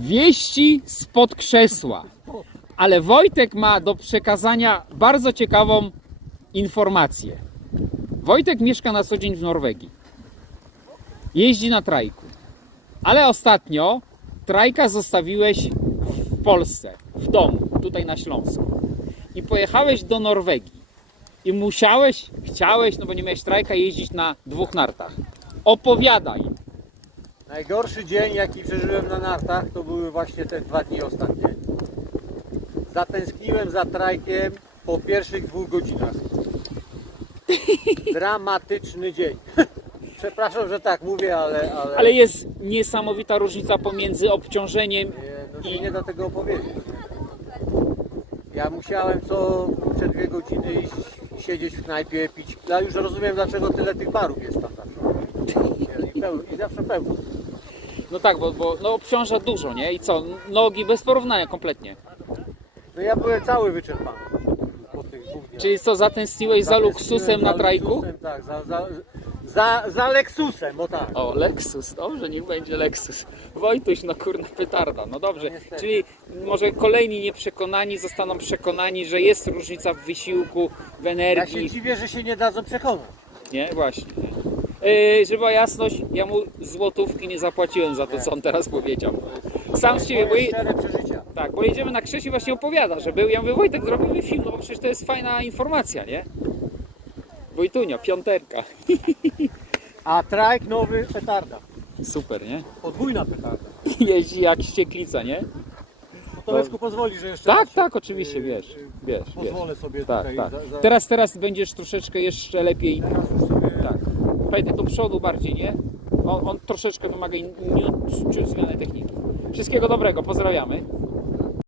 Wieści spod krzesła. Ale Wojtek ma do przekazania bardzo ciekawą informację. Wojtek mieszka na co dzień w Norwegii. Jeździ na trajku. Ale ostatnio trajka zostawiłeś w Polsce, w domu, tutaj na Śląsku. I pojechałeś do Norwegii. I musiałeś, chciałeś, no bo nie miałeś trajka, jeździć na dwóch nartach. Opowiadaj. Najgorszy dzień, jaki przeżyłem na nartach, to były właśnie te dwa dni ostatnie. Zatęskniłem za trajkiem po pierwszych dwóch godzinach. Dramatyczny dzień. Przepraszam, że tak mówię, ale... Ale, Ale jest niesamowita różnica pomiędzy obciążeniem nie, no, to nie da tego opowiedzieć. Ja musiałem co kurczę dwie godziny iść, siedzieć w knajpie, pić. Ja już rozumiem, dlaczego tyle tych barów jest tam zawsze. I, pełno, i zawsze pełno. No tak, bo, bo no obciąża dużo, nie? I co? Nogi bez porównania kompletnie. No ja byłem cały wyczerpany po tych dwóch dniach. Czyli co, zatęskniłeś za luksusem na trajku? luksusem, Tak, za, za, za, za Lexusem, o tak. O, Lexus, dobrze, niech będzie Lexus. Wojtuś, no kurna petarda, no dobrze. Niestety. Czyli może kolejni nieprzekonani zostaną przekonani, że jest różnica w wysiłku, w Ja się energii. dziwię, że się nie dadzą przekonać. Nie, właśnie. Yy, żeby była jasność, ja mu złotówki nie zapłaciłem za to, co on teraz powiedział. Sam z siebie, bo, je, tak, bo jedziemy na Krzyż i właśnie opowiada, że był. Ja mówię, Wojtek, zrobimy film, no bo przecież to jest fajna informacja, nie? Wojtunio, piąterka. A trajk nowy petarda. Super, nie? Podwójna petarda. Jeździ jak ścieklica, nie? To Leszku pozwoli, że jeszcze Tak, raz tak, oczywiście, yy, wiesz, wiesz, wiesz. Pozwolę sobie Tak, tutaj tak. za, za... Teraz, teraz będziesz troszeczkę jeszcze lepiej. Teraz już sobie... Pamiętaj, do przodu bardziej, nie? On, on troszeczkę wymaga in- in- ciut zmiany techniki. Wszystkiego dobrego, pozdrawiamy.